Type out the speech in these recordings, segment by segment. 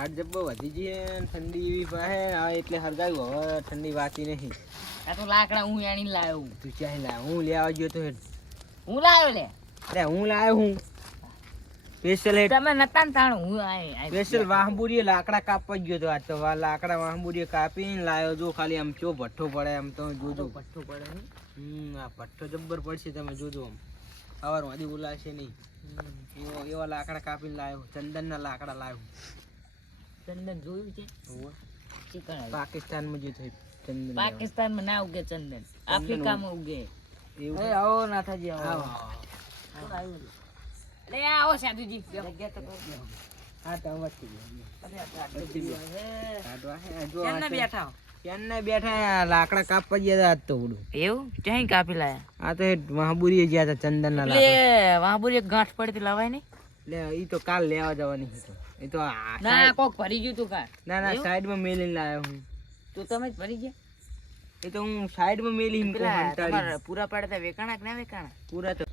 TAT જબ્બો વધી ગઈ ને ઠંડી એવી પાહે આવે એટલે હરગાયું હવે ઠંડી વાતી નહીં. આ તો લાકડા હું એણી લાવ્યો. તું ક્યાં લાવ્યો? હું લેવા ગયો તો હેડ. હું લાવ્યો લે. અરે હું લાવ્યો હું સ્પેશિયલ હેડ તમે નતા ને તાણ હું આય સ્પેશિયલ વાહબુરીએ લાકડા કાપવા ગયો તો આજ તો લાકડા વાહબુરીએ કાપીને લાવ્યો. જો ખાલી આમ ચો ભઠ્ઠો પડે આમ તો જોજો. પટ્ટો પડે ને. આ ભઠ્ઠો જબ્બર પડશે તમે જોજો. આમ સવારમાંથી બોલાશે નહીં. એવા લાકડા કાપીને લાવ્યો. ચંદનના લાકડા લાવ્યો. ચંદન જોયું છે? ચિકન પાકિસ્તાનમાં જે થયું ચંદન. પાકિસ્તાનમાં ના ઉગે ચંદન, આફ્રિકામાં ઉગે. એવું એ આવો નાથાજી આવો. આવો. લે આવો સાધુજી. જગ્યા તો કરો. હા તો વચ્ચે કેમના બેઠા હો? ક્યાંના બેઠા લાકડા કાપવા ગયા આજ તો ઉડું. એવું ક્યાંય કાપી લાયા? આ તો મહાબુરીએ ગયા હતા ચંદનના એટલે લાકડા. વાંબુરી એક ગાંઠ પડી તો લવાય નહીં? એટલે ઈ તો કાલ લેવા જવાની હતી. એ તો ના કોક ભરી ગયું તું કા? ના સાઈડમાં મેલીને લાવ્યો હું. તો તમે જ ભરી ગયા? એ તો હું સાઈડમાં મેલી એમ કહું હંતાડી. તમારે પૂરા પાડતા વેકાણા કે ના વેકાણા? પૂરા તો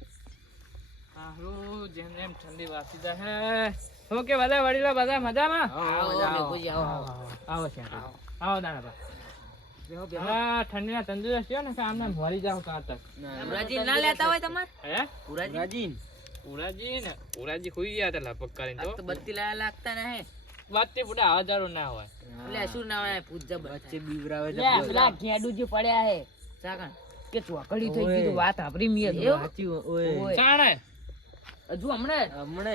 હારું જેમ જેમ ઠંડી વાસી જાય હો કે બધા વડીલો બધા મજામાં? આવો છે. આવો દાણા હા ઠંડીના તંદુરસ્ત થયો ને કે આમને મરી જાવ કાતક. પુરાજી ના લેતા હોય તમારે? હે રાજી ઉરાજી ખુઈ ગયા હતા લપક કરીને તો બત્તી લાયા લાગતા ના હે. વાતથી બુડા હજારો ના હોય. એટલે શું ના હોય પૂજા વચ્ચે બીવરાવે લે પેલા ઘેડુ જે પડ્યા હે ચાકણ કે ચોકડી થઈ ગઈ તો વાત આપરી મી એવું સાચી ઓય ચાણે હજુ હમણાં હમણે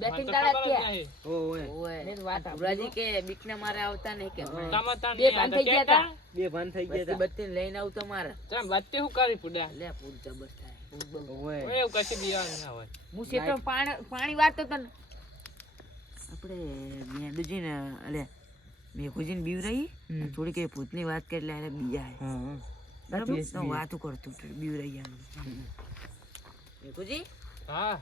બે ત્રણ દાડા થયા. ઓય ઓય ને વાત પુરાજી કે બીકને મારે આવતા નહીં કે ટમાટા બે ભાન થઈ ગયા તા. બે ભાન થઈ ગયા બત્તી બત્તી લઈને આવ તમારે ચમ વાતથી હું કરી પુડ્યા લે પૂજા બસ થાય. ઓય ઓય એવું કશી બીવાનું ના હોય. હું સેટો પાણી વાળતો તને આપણે મેંદુજી ને અલે મેઘુજી ને બીવ રહી થોડી કઈ ભૂતની વાત કરી એટલે એને બીજા હે હા બરાબર તો વાતો કરતું બીવ રહી ગયા મેઘુજી હા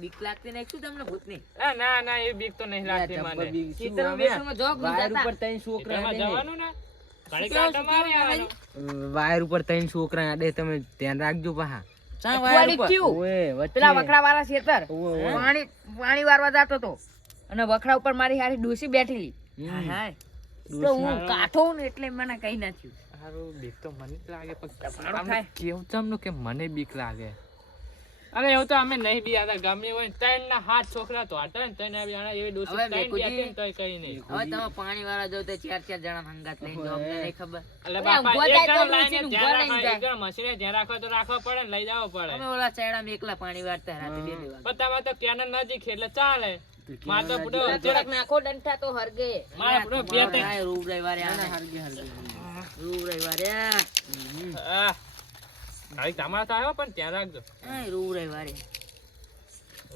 બીક લાગતી નહીં શું તમને ભૂતની? ના ના એ બીક તો નહીં લાગતી મને. ખેતરમાં બેસવામાં જોગ નહીં વાયર જતા. ઉપર ત્રણ છોકરા એમાં અડે. જવાનું ને ઘડીક આંટો મારી આવવાનો. વાયર ઉપર ત્રણ છોકરા અડે. તમે ધ્યાન રાખજો પાહા. અઠવાડિયું થયું. ઓય વચ્ચે પેલા વખડા વાળા ખેતર ઓય. પાણી વારવા જતો તો અને વખડા ઉપર મારી હારી ડોસી બેઠેલી. હાય તો હું કાઠો ને એટલે મને કઈ ના થયું. હારું બીક તો મને જ લાગે ફાડો પણ થાય. કેવું તમનું કે મને બીક લાગે. અરે એવું તો અમે નહીં બી આતા ગામની હોય ને ત્રણ ના હાથ છોકરા તો હતા ને ત્રણ આવી જાણે એવી ડોસી હવે ત્રણ મેકુજી- બેઠી ને તોય કઈ નહીં. હવે તમે પાણી વાળા જો તો ચાર ચાર જણા હંગાત લઈને જાઓ, અમને નહીં ખબર. એટલે અરે બાપા ઊંઘવા એક જાય તો જણો લાઈને મશીન ધ્યાન ઊંઘવા લઈને રાખવા, એક જાય. જણો મશીને ધ્યાન રાખવા તો રાખવા પડે ને લઈ જવો પડે. અમે ઓલા ચેડામાં એકલા પાણી વાળતા રાતે બે બે વાગે. પણ તમારે તો કેનલ નજીક એટલે ચાલે. મારે તો બુડો થોડાક નાખો ડંઠા તો હરગે. મારે બુડો બે ત્રણ- થાય રૂ રવિવારે આને. હરગે હરગે. રૂ રવિવારે આ ગાડી તમારે તો આવ્યો પણ ધ્યાન રાખજો. હા, રૂ રવિવારે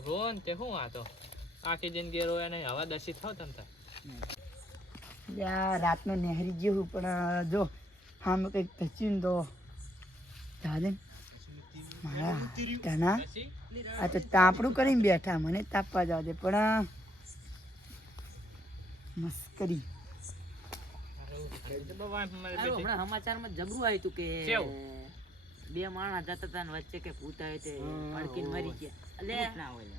રોન તે શું આ તો આખી જિંદગી રોયા નહીં હવે દસી થાવ તમ તાર. રાતનો નહેરી જેવું પણ જો હા મેં કંઈક ધચ્યું તો ચાલે ને. મારા હાથના આ તો તાપડું કરીને બેઠા મને તાપવા જવા દે પણ મસ્કરી. હારું, હમણાં સમાચારમાં જબરું આવ્યું હતું કે કેવું? બે માણસ જતા હતા ને વચ્ચે કે ભૂત આવ્યું તે પડકીને મરી ગયા. અલે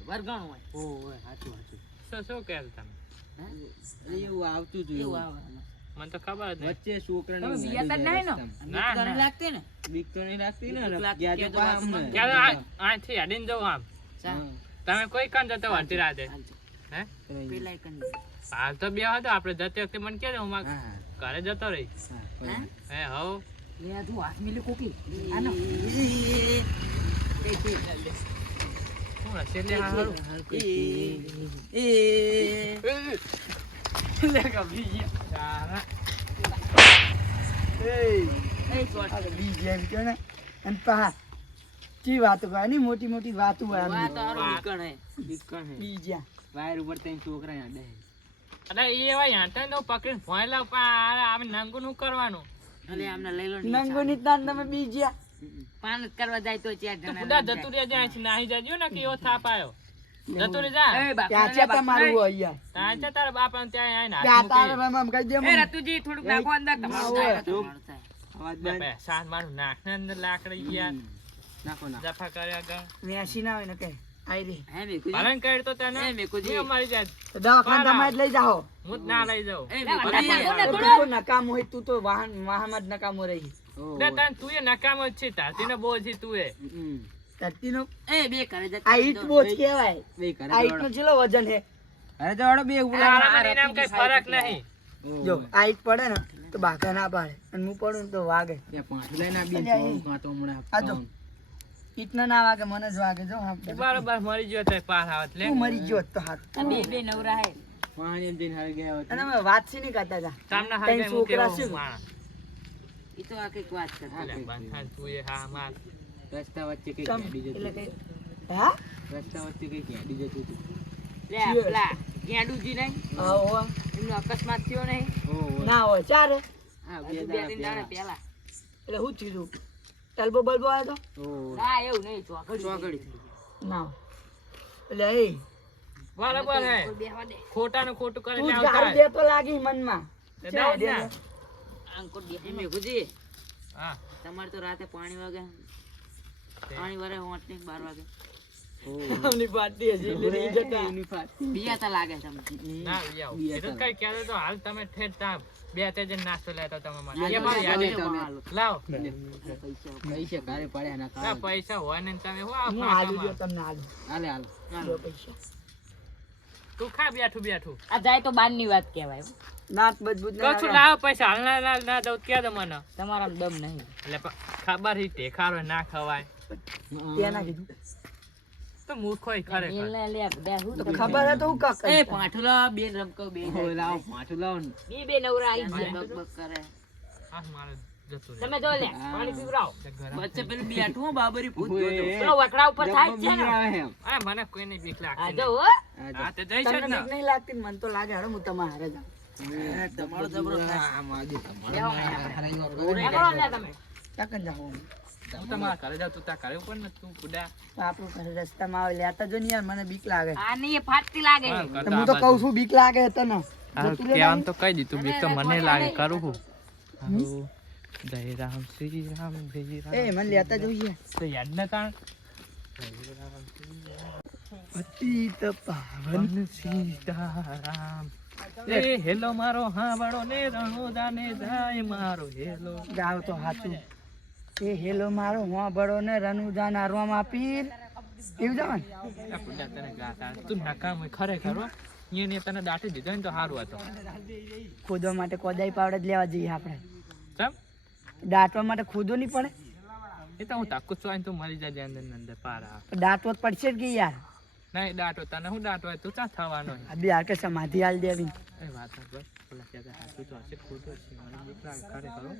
વરગાણ હોય. ઓય સાચું સાચું. શું કહેલ તમે? એવું આવતું હતું એવું એવું. આવે. મને તો ખબર જ નહીં. વચ્ચે છોકરાને તમે નડી બીયા જાય તા નહીં રસ્તામાં. ના, બીક તો નહીં ના. લાગતી ને? બીક તો નહીં લાગતી ને. બીક લાગતી ગયા કે તો તો પામ ને. ક્યારે અહીંથી હેડીને જવું આમ ચા, તમે કોઈ કાન જતો અડધી રાતે હાલજો. હે પેલા એક જ. હાલ તો બે હતો આપણે જતી વખતે મને કહેજો હું મારા હા, ઘરે જતો રહી. હા, કોઈ હે? નહીં. હે હવ લે આ તું હાથ મિલી કોકી. આનો. શું હશે લે આ હારું? લે કભી ગયા. એ ચોટ. આ તો બીજ એમ કહો ને અને પા ચી વાતો કરે ની મોટી મોટી વાતો હોય વાત આમ. હારું નીકળ હે. બીકણ હે. બીજા વાયર ઉપર ત્રણ છોકરા અડે. અરે એ એવા યાંટા તો પકડીને ભોંયલા પણ આ નંગુ નું કરવાનું. અલે આમને લઈ લો ને. નંગોની તાન તમે બીજા પાન જ કરવા જાય તો ચાર તું જણા બુડા લઈને જતું રહ્યા જાય છે નાહી જાજો ને કે એવો થાપ આવ્યો. જતું રહી જા. જાય. એ બાપા, ત્યાં છે તમારું હોય યાર ત્યાં છે તારા બાપા ને ત્યાં આવીને ત્યાં હાથ તારે મૂકે. આમ કહી દે એ મને. રતુજી થોડુંક નાખો અંદર તમારું ના થાય, હોય. તમારું થાય. અવાજ લે બંધ. બે, સાત મારું નાક ને અંદર લાકડી ગયા નાખો નાખો. જફા કર્યા ગા. વેસી ના હોય ને કઈ આઈ રે હે મેકુજી પાલન કરી તો તને એ મેકુજી. હું અમારી જાત તો દવાખાને તમે જ લઈ જાઓ હું જ ના લઈ જાઉં એ તું મેકુજી તો નકામો હોય તું તો વાહનમાં જ નકામો રહી ને તને તું એ નકામ જ છે તાતીને બહુ છે તું એ ધરતીનો એ બે કરે જતી આ ઈટ બોજ કહેવાય આ ઈટનો ચેલો વજન છે અરે તો વાળો બે આરામ એનામ કઈ ફરક નહીં જો આ ઈટ પડે ને તો બાકા ના પાડે અને હું પડું ને તો વાગે આ જો ઈટના ના વાગે મને જ વાગે જો હા બરોબર મરી ગયો તો પાર આવત લે હું મરી ગયો તો હાથ આ બે નવરા હે અને અમે વાત છે નહીં કરતા હતા સામના ત્રણ હારે હું છોકરા કેવો છે. માણસ ઈ તો આ કઈક વાત કરતા અલે બંધન તું એ હા માર રસ્તા વચ્ચે કઈ તમ ગાડી જતી એટલે કઈ હા રસ્તા વચ્ચે કઈ ગાડી જતી હતી લે પેલા ગેંડુજી નહીં આવો એમનો અકસ્માત થયો નહીં ના હોય ચાર હા બે ત્રણ દાડા પહેલા એટલે હું થયું તલબો બલબો આવ્યો ના એવું નહીં ચોકડી ના હોય. એટલે એ બરાબર હે બેહવા દે ખોટાનું ખોટું કરે તું એટલે ગાળ આવતા દે તો લાગી મનમાં દે ચા જ દે ના. અંકોટ બે મેકુજી હા તમારે તો રાતે પાણી વાગે પાણી વારે 8 12 વાગે આમની પાર્ટી હજી એટલે નહીં જતા બીયા તો લાગે તમને ના આવ એ તો કઈ કહેતો તો હાલ તમે ઠેર તા બે તે જણ નાસ્તો લેતા તમે મારે એ મારી યાદ લાવ પૈસા કારે પડ્યા ના ના પૈસા હોય ને તમે હું આ હું આલુ દો તમને આલુ હાલે હાલ દો પૈસા તું ખા બેઠું આ જાય તો બાર ની વાત કહેવાય નાક મજબૂત કહું છું લાવ પૈસા હાલ ના દઉં કે દો મને તમારા દમ નહીં એટલે ખબર હી ટેખારો ના ખવાય તેના કીધું તો મૂર્ખોય ખરેખર લે લે બે હું તો ખબર હે તો હું કાક એ પાઠુલા બેન રમકો બે લાવ માથું લાવ ને બે નવરા આવી છે બક બક કરે આ મારે જતું રે તમે જો લે પાણી પીવરાવ ગરમ. વચ્ચે પેલું બેઠું હો બાબરી ભૂત ઓય. જોતો. પેલો વકડા ઉપર થાય જ છે ને અરે મને કોઈને બીક આ લાગતી જો નહીં. હો હા તે જઈ છે તમને ને બીક નહીં લાગતી ને? મને તો લાગે હડો હું તમારે હારે જાઉં તમારો જબરો થાય આમાં આજે તમારે લેવો ને હેકળો લે તમે ચાકન જાઉં હું તમારા ઘરે જાઉં તું તાર ઘરે ઉપર ને તું કુડા આપણું ઘરે રસ્તામાં આવે લેતા જો ને યાર મને બીક લાગે આ નહીં એ ફાટતી લાગે તો હું તો કહું છું બીક લાગે તને કેવાનું તો કહી દીધું બીક તો મને લાગે કરું હું જય રામ શ્રી રામ જય રામ એ મને લેતા જોઈએ તો યાદ ન તાણ અતીત પાવન સીતારામ એ હેલો મારો હાવડો ને રણો જાને જાય મારો હેલો ગાવ તો સાચું એ હેલો મારો હું બળો ને રનુજા નારવામાં પીર એવું જાવ ને આ કુડા તને ગાતા તું નકામ હોય ખરેખર હો એને તને દાટી દીધો ને તો સારું હતો ખોદવા માટે કોદાઈ પાવડે જ લેવા જઈએ આપણે ચમ દાંતવા માટે ખોદો નહીં પડે એ તો હું તાકું છું તું મરી જાય અંદર ને અંદર પારા તો દાંતવો જ પડશે જ કે યાર નહીં દાટો તને હું દાટો હોય તું ક્યાં થવાનો આ બે હાર કે સમાધિ હાલ દેવી એ વાત બસ પેલા કહેતા હાચું તો હશે ખોટું છે મને બીક લાગે ખરેખર હો.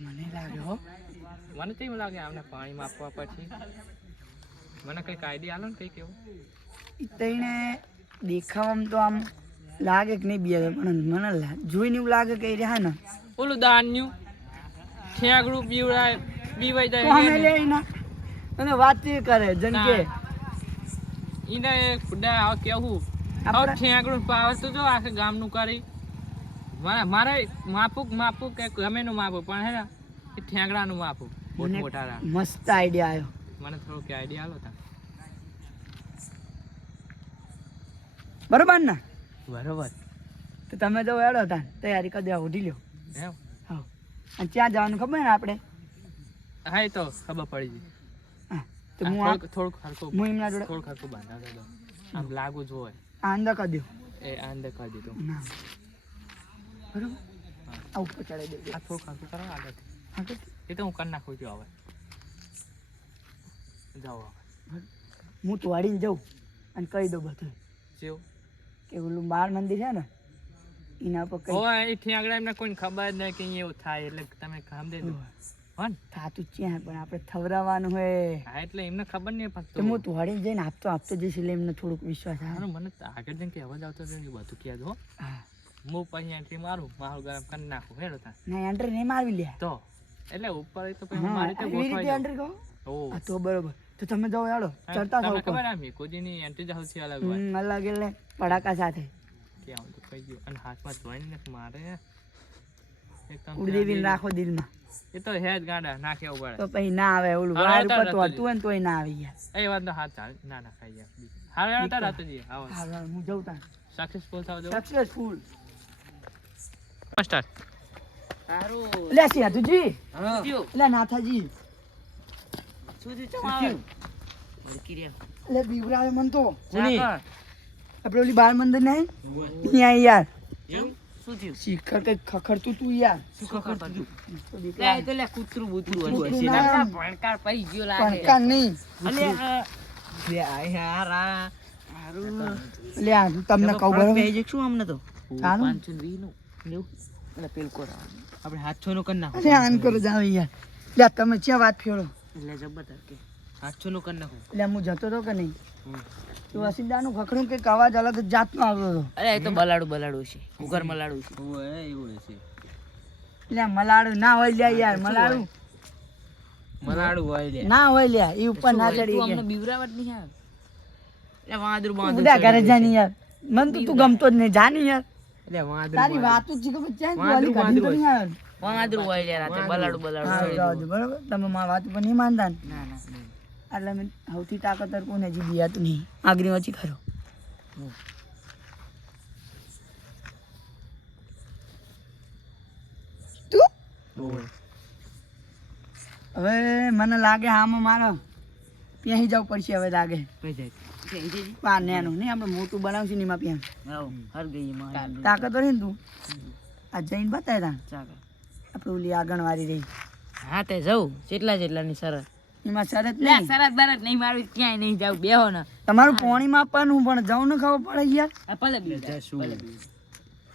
મને લાગે હો મને તો એવું લાગે આમને પાણી માપવા પછી મને કઈક આઈડિયા આલો ને કઈક એવું તઈને દેખાવામાં તો આમ લાગે કે નહીં બી પણ મને જોઈને એવું લાગે કે એ રહ્યા ને ઓલું દાન્યું ઠેગડું બીવડાય બીવાઈ તો જાય અમે લે એના અને વાત એ કરે જન કે એને ખુદા આવ કેવું આવ ઠેગડું પાવે તો જો આખે ગામનું કરી મારે માપું કે ગમે નું માપું પણ હે ને એ ઠેંગડાનું માપું મને મોટા રા મસ્ત આઈડિયા આવ્યો મને થોડું કે આઈડિયા આલો તા બરોબર ને બરોબર તો તમે જો એડો તા તૈયારી કરી દેવા ઉઠી લ્યો એમ હા અને ત્યાં જવાનું ખબર ને આપણે હા એ તો ખબર પડી ગઈ હા તો આ હું થોડુંક હરખું હું એમના જોડે થોડુંક હરખું બાંધા દો આમ લાગુ જ હોય આ અંદર કરી દઉં એ આ અંદર કરી દીધું ના બરોબર આ ઉપર ચડાવી દે આ થોડુંક હરખું કરો આગળથી આગળ એ તો હું કરી નાખું છું હવે જાઓ હવે હું તો વાળીને જાઉં અને કહી દઉં બધું જેવું કે ઓલું બાર મંદિર છે ને એના પર કઈ હોય એ ઠેંગડા એમને કોઈને ખબર જ નહીં કે અહીંયા એવું થાય એટલે તમે કામ દે દો હો ને થાતું જ ક્યાં પણ આપણે થવરાવાનું હોય હા એટલે એમને ખબર નહીં તો પણ હું તોડીને જઈને આપતો જઈશ એટલે એમને થોડુંક વિશ્વાસ આવે હારું મને તો આગળ જઈને કે અવાજ આવતો હતો ને એ બધું કહેજો હો હા હું પછી એન્ટ્રી મારું મારું ગરમ કરી નાખું હેડો તા ના એન્ટ્રી નહીં મારવી લે તો એટલે ઉપર તો પછી હા મારી રીતે એવી રીતે ગોઠવાઈ એન્ટ્રી કહો ઓ હા તો બરોબર તો તમે જાઓ હેડો ચડતા તમને થાવ ખબર આ મેકોજીની એન્ટ્રી જ સૌથી અલગ હોય અલગ એટલે પડાકા સાથે કે આવું તો કહી ગયું અને હાથમાં જોઈને મારે એકદમ કુળદેવીને રાખો દિલમાં. એ તો હે જ ગાંડા નાખે પડે તો પછી ના આવે ઓલું હા, વાર આવતા ઉપર તો રાતે હતું હોય ને તોય ના આવી યાર. એ વાત હાથ ચાલ ના ના ખાઈ જાય હારે આવતા રાતે જઈએ આવો હા, હા, હું જઉં તાન. સક્સેસફુલ થાવ જો Successful. સ્ટાર્ટ સારું લે સિયાતુજી, હા લે નાથાજી, શું થયું ચમ આવે વળકી રહ્યા લે બીવરાવે મન તો. કોની? ચાકર. આપણે ઓલી બાળ મંદિર નહીં ત્યાં યાર શું થયું શિખર કઈ ખખડતું તું યાર. શું ખબર તું તો લે દીકરા, એ તો લે કૂતરું બૂતરું કૂતરું હશે ના. ના ભણકાર પઈ ગયો લાગે પણકાર નહીં. અલે લે આ યાર આ હારું લે આ તમને કહું બરોબર. શું અમને તો સારું. 520 નું લેવું એટલે પેલ કોર આપણે હાથસો નું કરી નાખો અરે આન કરો જાવ યાર. લે તમે ક્યાં વાત ફેરો? એટલે જબરદસ્ત કે હાથસો નું કરી નાખો એટલે હું જતો હતો કે નહીં તો વસીદાનું ખખડું કંઈક અવાજ અલગ જ જાતનો આવતો હતો. અરે એ તો બલાડું છે ઉગર મલાડું છે ઓય એવું હશે એટલે મલાડું ના હોય લ્યા યાર, મલાડું મલાડું હોય લે ના હોય લ્યા, એ ઉપર ના તું ચડી અમને ગયા. બીવરાવટ નહીં આવે એટલે વાંદરું ઉડા ઘરે જાની યાર, મન તો તું ગમતો જ નહીં, જાની યાર. એટલે વાંદરું તારી વાતો જ છે કે પછી ક્યાંય વાંદરું ગોળી કાઢીને તો નહીં આવે. વાંદરું હોય યાર રાતે બલાડું હા, ચડી જાઓ છો, બરોબર. તમે મારી વાત ઉપર નહીં માનતા ને. ના ના એટલે મેં સૌથી તાકાતર કોને હજી દિયાતું નહીં, આગરી વચ્ચે ખરો. તું હવે મને લાગે આમાં મારો ત્યાં જવું પડશે હવે લાગે. પાર નેનું નહીં, આપણે મોટું બનાવશું ને એમાં ત્યાં હર ગઈ માં તાકાત હોય ને તું આ જઈને બતાય તા ચાકર આપણે ઓલી આગણવાળી રહી હા તે જવું જેટલા ની શરત એમાં શરત લે નહીં. શરત બરત નહીં મારું ક્યાંય નહીં જાવ બેહો ને તમારું પાણી માપવાનું પણ જવું ને ખબર પડે યાર. આ ભલે બીવરાવ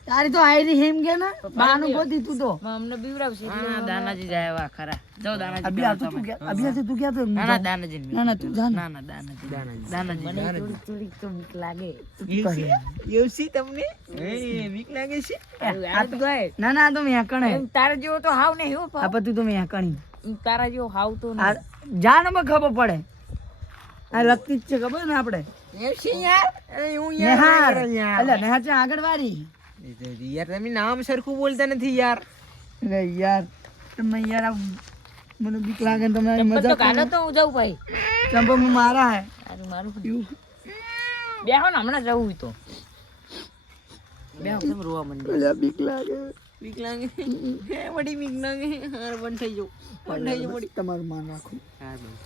તારી તો આયરી હેમ કે ને બાનું ગોતી તું તો અમને બીવરાવશે હા દાનાજી જાય વા ખરા જાવ દાનાજી અભી આવતો તું કે અભી આવતો તું ક્યાં તો ના ના દાનાજી ના ના તું જા ને. ના ના દાનાજી મને થોડી તો બીક લાગે તું કરે. એવું છે તમને એ બીક લાગે છે આ તો ના ના આ તો મેં કણે તારા જેવો તો હાવ નહીં હો આ પછી તું મેં કણી તારા જેવો હાવ તો આ જાન માં ખબર પડે આ લગતી જ છે ખબર ને આપણે નેહાર એટલે નેહાર છે આગળ વાળી યાર તમે નામ સરખું બોલતા નથી યાર અરે યાર તમે યાર આ મને બીક લાગે ને તમે તો મજા કાઢો તો હું જાઉં ભાઈ ચંપો માં મારા હે મારું એવું. બેહો ને હમણાં જવું તો બેહો કેમ રોવા મંડી અલ્યા બીક લાગે બીક લાગે હે વડી બીક લાગે હાર બંધ થઈ જાવ બંધ થઈ જાવ વડી તમારું માન રાખો. હા ભાઈ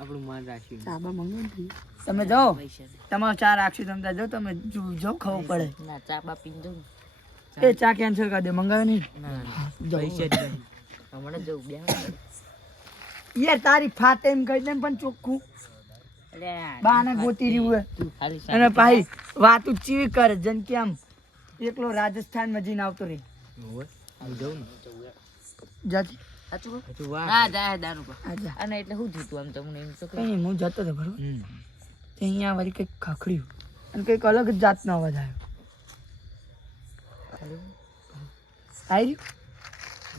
આપણું માન રાખ્યું ચાબા મંગો ને તમે જાઓ પૈસા તમારો ચા રાખશું તમે ત્યાં જાઓ તમે જો ખબર પડે ના ચા બા પીને જાઉં એ ચા કેન્સલ કરી દે મંગાવે નહીં ના પૈસા જ નહીં હમણાં જવું બેહો યાર તારી ફાતે એમ કહી દે પણ ચોખ્ખું અરે બાને ગોતી રહ્યું હે. ખાલી અને ભાઈ વાત ચીવી કરે જેમ કે આમ એકલો રાજસ્થાનમાં જઈને આવતો રહી ઓય આવી જાવ ને જાતી સાચું હજુ વાહ ના જાય દારૂ પર આજા અને એટલે શું થયું આમ તમને એમ તો કઈ નહીં, હું જતો હતો બરોબર હમ તે અહીંયા વળી કંઈક ખખડ્યું અને કંઈક અલગ જ જાતનો અવાજ આવ્યો આવી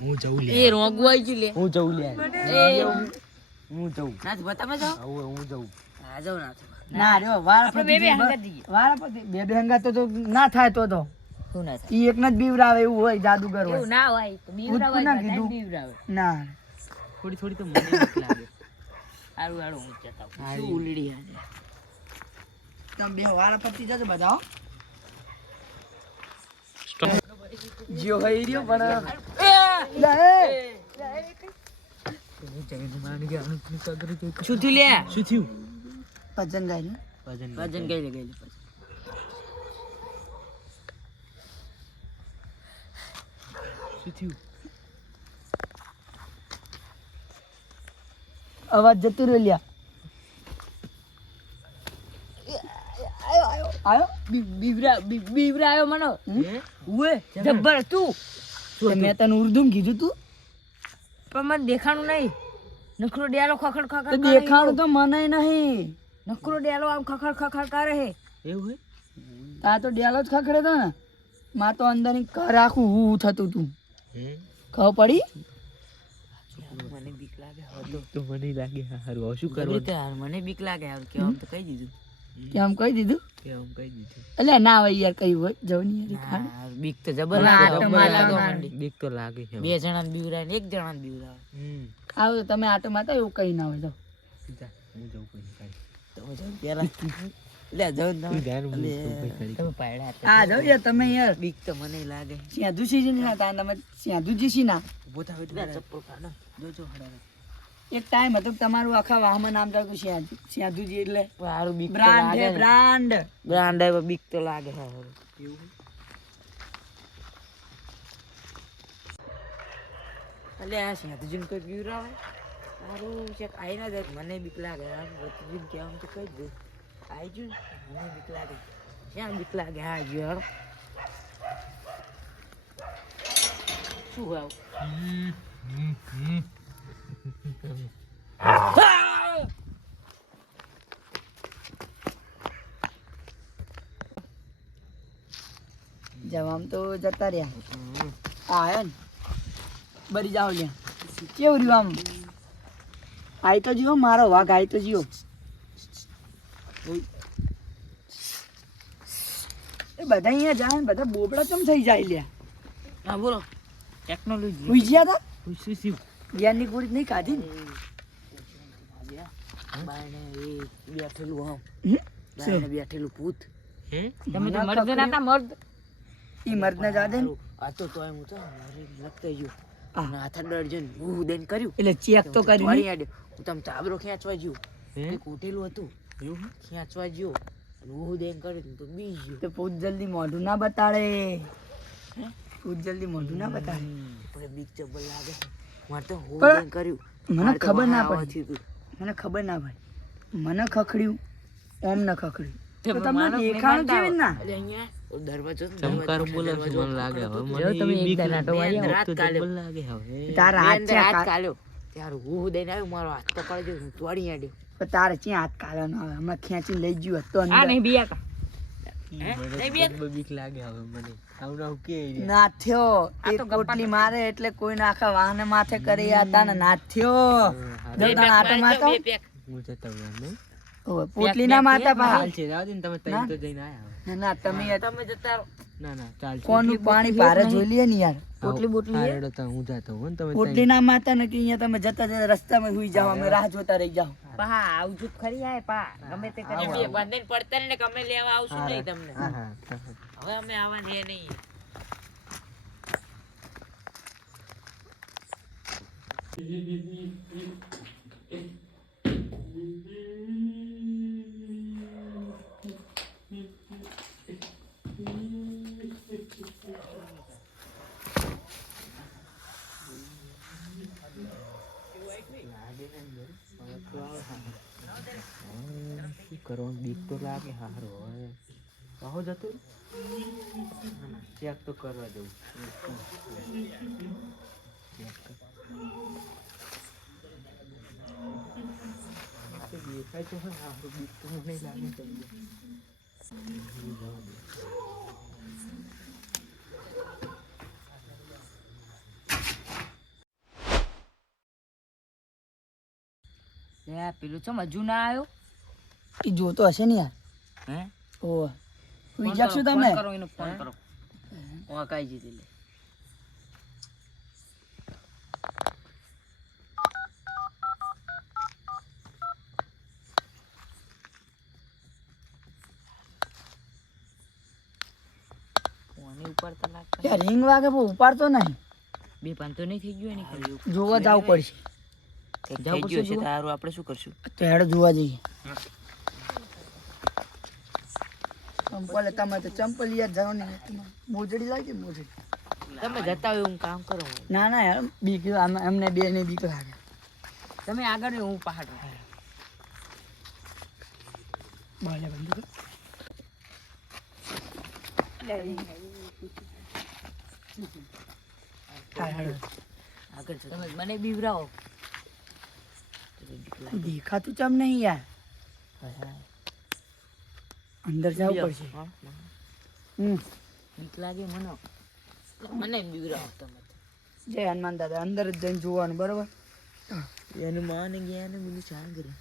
હું જઉં લે એ રોગું આવી ગયું લે હું જઉં લે એ હું જઉં નાથી બતાવે જાઓ હવે હું જઉં હા જાઓ નાથી ના રહ્યો વાળ આપણે બે બે હંગાત જઈએ. બે હંગાત તો ના થાય તો શું ના થાય ઈ એકને જ બીવરાવે એવું હોય જાદુગર હોય એવું ના હોય તો બીવરાવે ના બધાને કીધું. બીવરાવે ના થોડી થોડી તો મને બીક લાગે હારું હારું હું જતા આવું. હારી. શું ઉલડી આજે તમે બે વાળ પતી જજો બધા હો. જીઓ હોય રહ્યો પણ લે, શું થયું લે શું થયું ભજન ગાય ને ભજન ભજન ગઈ લે પછી શું થયું અવાજ જતો રહ્યો લ્યા આયો બીવરાયો મને હે ઉએ જબ્બર તું તે મેં તને ઉર્દુમાં કીધું તું પણ મને દેખાણું નહીં નખરો ડેલો ખખડ તો ખખડ કરે દેખાણું તો મને નહીં નખરો ડેલો આમ ખખડ ખખડ કરે હે એવું હે આ તો ડેલો જ ખખડે તો ને માં તો અંદર ઘર આખું હું થતું તું ખબર પડી મને બીક લાગે તો મને લાગે હારું હવે શું કરવું મને બીક લાગે હારું કેમ તો કહી દીધું કેમ કહી દીધું કેમ કહી દીધું એટલે ના હોય યાર કઈ હોય જવું નહીં યાર ખાને. હા, બીક તો જબર મને લાગે આટો જબર મારવા લાગવા ના. માંડી. બીક તો લાગે છે બે જણાને બીવરાય ને એક જણાને બીવરાય. આવો તો તમે આટો મારતા એવું કઈ ના હોય તો જા, હું જઉં કોઈ ખાઈ. તમે જાઓ પેલા. લે જાઓ ને તમે. ધ્યાન અલે, કરી. તમે પાયડા હતા. આ જાઓ યાર તમે યાર બીક તો મને લાગે. સ્યાધુજી ના તા તમે સ્યાધુજી છી ના ઊભો થાવ એટલે લે, ચપ્પલ કાઢો. જોજો હડાવે. એક ટાઈમ હતું કે તમારું આખા વાહમાં નામ ચાલતું સ્યાધુજી એટલે હારું બીક તો બ્રાન્ડ લાગે હે ને. બ્રાન્ડ. બ્રાન્ડ આવ્યો બીક તો લાગે હા હારું. અલે આ સિંહજીને કોઈ બીવરાવે સારું છે આઈ ના જાય મને બીક લાગે આમ જીન કે આમ તો કઈ દે આઈ જો મને બીક લાગે ક્યાં બીક લાગે હા જો હારો શું આવ જવામ તો જતા રહ્યા આયો ને બરી જાવ લ્યા કેવું રહ્યું આમ આઈ તો જીવો મારો વાઘ આઈ તો જીવો એ બધા અહીંયા જાય ને બધા બોબડા ચમ થઈ જાય લ્યા હા બોલો ટેકનોલોજી ઉઈ ગયા તા શું શું જ્ઞાનની ગોળી નહીં ખાધી ને બાયણે એ બેઠેલું આમ હમ? બાયણે બેઠેલું ભૂત તમે તો મર્દ ના મર્દ ઈ મર્દ ને જા દે ને આ તો તોય હું તો મારે લગતા ગયો હા. અને હાથ દર્જન હું દઈને કર્યું એટલે ચેક તો કરી વાળી નહીં. આડ્યો હું તમ ચાબરો ખેંચવા ગયો એક ઉઠેલું હતું ખેંચવા ગયો અને હું દઈને કર્યું તો બી ગયો તો પૂછ જલ્દી મોઢું ના બતાડે પૂછ જલ્દી મોઢું ના બતાડે પણ બીક જબર લાગે મારે તો હું પણ દઈને કર્યું મને મારે તો ખબર ના વાહ પડી. થયું હતું. મને ખબર ના ભાઈ મને ખખડ્યું ઓમ ન ખખડ્યું તો પણ તમને માણસ દેખાણું નહીં કેવી ના એટલે અહીંયા દરવાજો છે ને, ચમકારો દરવાજો બોલે છે, દરવાજો મને લાગે હવે મને જો તમે એવી બીક એકદા નાટો લાગે. વાળી આવો. તો રાત જબર લાગે હવે તારા મેં હાથ અંદર છે હાથ કાઢ્યો ત્યારે હું દઈને આવ્યો મારો હાથ તો પડ્યો હું તોડી આડ્યો તારે ક્યાં હાથ કાઢવાનો આવે હમણાં ખેંચીને લઈ ગયો હતો અંદર. જબર બીક લાગે હવે મને આવડાવ કે ના થયો એક પોટલી મારે એટલે કોઈને આખા વાહને માથે કરી હતા ને ના થયો જો તને આટો મારતો હું જતો રહ્યો નહીં ઓય, પોટલી ના મારતા પા ચાલ છે જાવ દે ને તમે તઈ તો જઈને આયા હવે. ના તમે તમે જતા રહો. ના ના ચાલ છે. કોનું પાણી ભારે જોઈ લઈએ ને યાર પોટલી બોટલી હા, છે? રેડો તો હું જાતો હોઉં ને તમે પોટલી ના મારતા ને કે અહીંયા તમે જતા જતા રસ્તામાં સુઈ જાઓ અમે રાહ જોતા રહી જાઓ પા આવજો ખરી આય પા ગમે તે કરી બે બંધન પડતા ને કે અમે લેવા આવશું નહીં તમને હા હા હા. હવે અમે આવવા દે નહીં શું કરવાનું બીક તો લાગે હારો હવે કહો જતો ચેક તો કરવા જવું દેખાય તો હોય હારો બીક તો મને લાગે તમને. પેલું ચમ હજુ ના આવ્યો એ જોતો હશે ને યાર હે ઓ સુઈ જાગશો તમે કરો એનો ફોન કરો હું કાઈ જીતી લે ફોને ઉપર તો લાગતા યાર રિંગ વાગે પણ ઉપાડતો નહીં બે પાંચ તો નહીં થઈ ગયું એની ખાલી જોવા જવું પડશે થઈ ગયું છે તારું આપણે શું કરશું તો હેડો જોવા જઈએ ચંપલ તમે તો ચંપલ યાર જાવ ને મોજડી લાગે મોજડી તમે જતા હોય હું કામ કરું ના ના યાર બીક અમને બે ને બીક લાગે તમે આગળ હું પહાડ ભલે બંધ કર. હા, હેડો. આગળ તમે મને બીવરાવો દેખાતું ચમ નહીં યાર અંદર જવું પડશે બીક લાગે મને મને બીવરાવો તમે જય હનુમાન દાદા અંદર જ જઈને જોવાનું બરોબર એનું માને ગયા ને બધું ચાલ કરે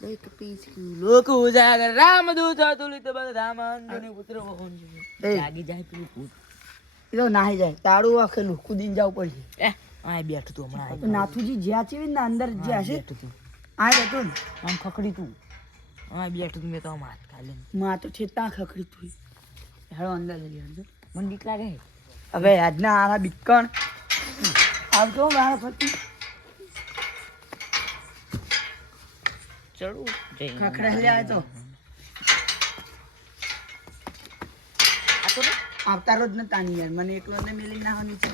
એક પીછું લોક ઉજાગર રામદૂત અતુલિત બલ રામાંજની પુત્ર વહન એ. જાગી જાય પેલું ભૂત એ તો નાહી જાય તાળું આખેલું કૂદીને જવું પડશે આ બેઠું તું હમણાં તો નાથુજી જ્યાં છે ને અંદર જ્યાં છે બેઠું તું આ હતું ને આમ ખખડી તું આ બેઠું તું મેં તો આમ હાથ ખાલી માં તો છે ત્યાં ખખડી તું હેડો અંદર જઈએ અંદર. મને બીક લાગે હવે આજના આરા બીકણ આવતો મારા પતિ ચડું જઈ ખખડા લે આ તો આવતા રોજ ન તાની યાર મને એકલો ને મેલી નાહવાની છે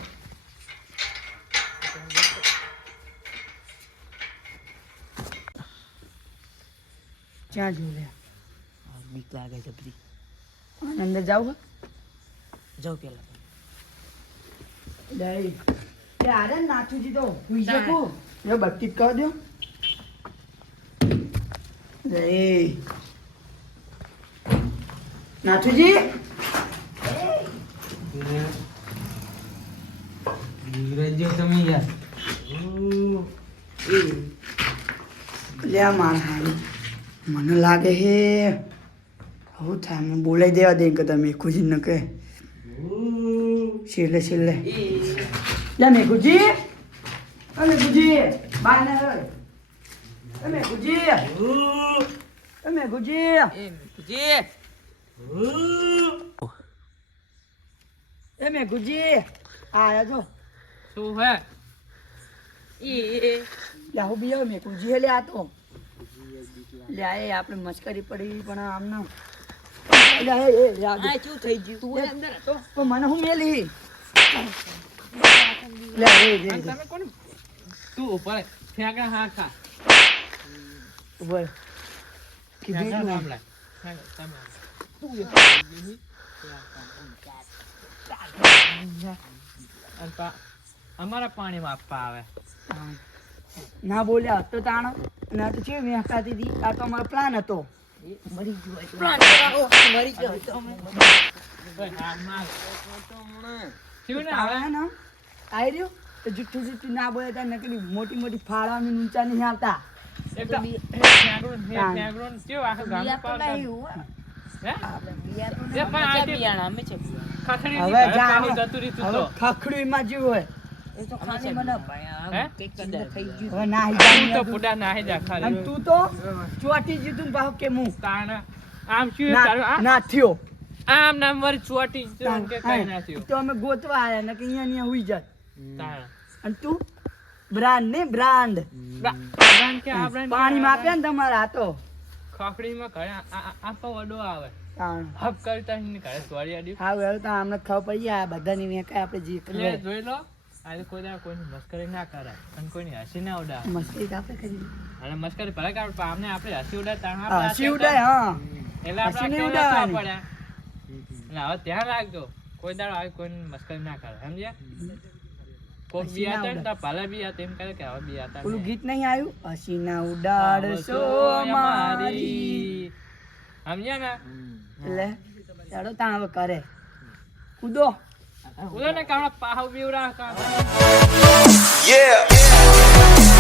ક્યાં જોઉં લે બીક લાગે છે બધી અંદર જાવ જાઉં પેલા ડરી એ આરે નાથુજી તો હુઈ શકું જો બત્તી કહો દો રે નાથુજી અંગ્રેજો તમે યાર લે મારા મને લાગે હે હું થાય મને બોલાઈ દેવા દે કે તમે મેઘુજી ન કહે છેલ્લે છેલ્લે લે મેઘુજી અ મેઘુજી બાય ના હોય એ મેઘુજી એ મેઘુજી એ મેઘુજી આયા જો શું હે લે હું બી મેઘુજી હે લે આ તો લે આ એ આપણે મસ્કરી પડી પણ આમને લે એ યાદ આ શું થઈ ગયું તું અંદર હતો તો મને હું મેલી લે રે રે અને તમે કોણ તું ઉપર ઠેકા હા ખા ઉપર કીધું ઠેકા જ નામ નહીં. લાય ઠેકા તમે અને અમારા પાણીમાં આપવા આવે હા. ના બોલ્યા તો તાણો ના તો ચેવી મેહકાતી હતી આ તો અમારો પ્લાન હતો મરી ગયો મરી ગયો તો અમે શું ને આવે હવે ને આવી રહ્યો તો જુઠ્ઠું જુઠ્ઠું ના બોલે ત્યાં નકલી મોટી મોટી ફાળવાની ઊંચા નહીં આવતા એક તો ઠેકડું કેવું આખું ગામ બિયા તો પાડતા નહીં હો. હે બિયા તો એ નહીં. પણ અમે આ છે બિયાણા, અમે છે. ખખડી હવે જા પાણી હવે જતું રહ્યું હવે તો ખખડું એમાં જેવું હોય એ તો ખાલી મને ભાઈ હે? આ કંઈક અંદર થઈ ગયું હવે ના તું તો હિજા પુડા નાહી જા અને ખાલી તું તો ચોટી જીતું ભાવ કે હું તાણ આમ શું તારું ના આ- ના થયો આમ નામ વળી ચોટી જ કે કઈ ના થયું તો અમે ગોતવા આવ્યા ને કે અહીંયા ને હુઈ જાત તાણ અને તું બ્રાન્ડ ને બ્રાન્ડ આપણ કે આપણ પાણી માપ્યા ને તમારા હાથો ખખડીમાં ઘરે આપો વડો આવે તાણ. હબ કરતા ને ઘરે સોરી આડ્યું હા હવે તો આમને ખબર પડી જાય બધાની વેકાય આપણે જે એટલે કરીએ જોઈ લો આજે કોઈ દાડો કોઈની મસ્કરી ના કરાય અને કોઈની હસી ના ઉડાવે મસ્તી તો આપણે કરી અને મસ્કરી ભલે કે આપણે આપણે હસી ઉડાય તાણ હા, આપણે હસી ઉડાય હા એટલે આપણે હસી નહીં આ કહેવા ઉડાડવાની. પડ્યા. એટલે હવે ધ્યાન રાખજો કોઈ દાડો આવી કોઈની મસ્કરી ના કરે સમજ્યા કોક હસી ના બિયાતા ને ઉડાડ. તો ભલે બિયાતા એમ કરે કે હવે બિયાતા ઓલું નહીં. ગીત નહીં આવ્યું હસીના ઉડાડશો મારી સમજ્યા ને એટલે ચાલો તાણ હવે કરે કૂદો ઉડો ને કામડા પાહો બીવડા કામ Yeah.